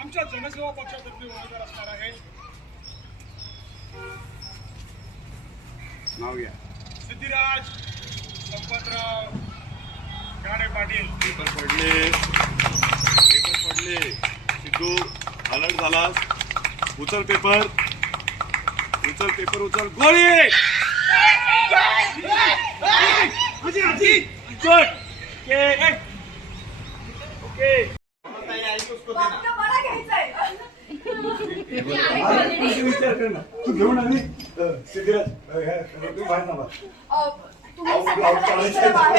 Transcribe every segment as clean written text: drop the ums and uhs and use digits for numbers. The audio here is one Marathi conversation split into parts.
आमच्या जनसेवा पक्षातर्फे उमेदवार असणार आहे नाव घ्या. सिद्धिराज संपतराव गाडे पाटील. पेपर पडले, सिद्धू अलर्ट झालास. उचल पेपर, उचल गोळी. विचार कर ना, तू घेऊन आली सिद्धिराज तुम्ही बाहेर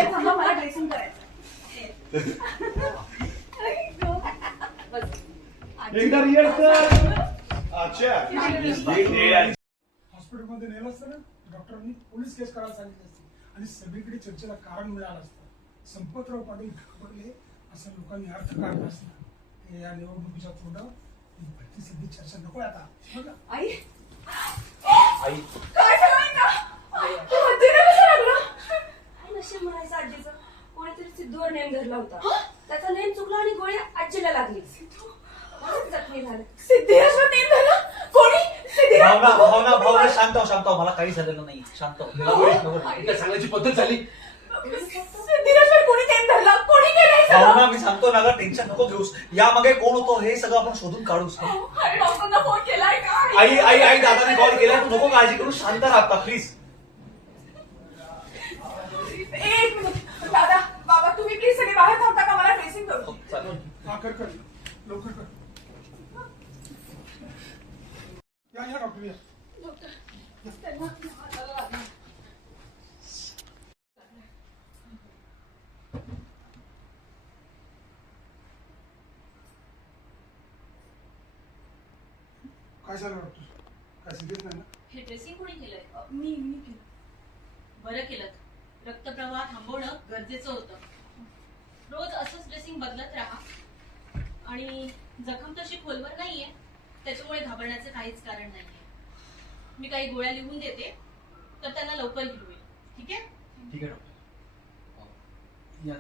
ना मला ड्रेसिंग करायचं. एकदा रिअल कर. अच्छा हॉस्पिटलमध्ये नेलं असतं ना, डॉक्टरांनी पोलीस केस करायला सांगितली असती आणि सगळीकडे चर्चेला कारण मिळालं असतं. संपतराव पाटील घाबरले असं लोकांनी अर्थ काढला असता. या निवडणुकीच्या तोंडावर भरती सध्या चर्चा नको आता. बघा आई आई काय झालं का? हत्तीला कसं लागलं? काय नशीब म्हणायचं आजीचं. कोणीतरी सिद्धूवर नेम धरला होता. त्याचा नेम चुकला आणि गोळी आजीला लागली. जखमी झाले. सिद्धिराजवर नेम धरला? कोणी? सिद्धिराज भावना शांत हो. मला काही झालेलं नाही. शांत हो. सांगायची पद्धत झाली. सिद्धिराजवर कोणी नेम धरला? कोणी केलंय सगळं? भावना मी सांगतो ना ग, टेन्शन नको घेऊस. यामागे कोण होतो हे सगळं आपण शोधून काढूस. अरे डॉक्टरना फोन केलाय का? आई दादाने कॉल केला. तू नको काळजी करू, शांत राहा प्लीज. एक मिनिट दादा बाबा तुम्ही प्लीज सगळे बाहेर थांबता का? मला ड्रेसिंग करू. हा कर लवकर कर. या डॉक्टर या. काय झालं डॉक्टर? काय सिरियस नाही ना? हे ड्रेसिंग कोणी केलंय? मी केलं. बरं केलं. रक्तप्रवाह थांबवणं गरजेचं होतं. रोज असंच ड्रेसिंग बदलत राहा. आणि जखम तशी खोलवर नाहीये, त्याच्यामुळे घाबरण्याचं काहीच कारण नाहीये. मी काही गोळ्या लिहून देते, तर त्यांना लवकर घेऊन येईल. ठीक आहे? ठीक आहे डॉक्टर. या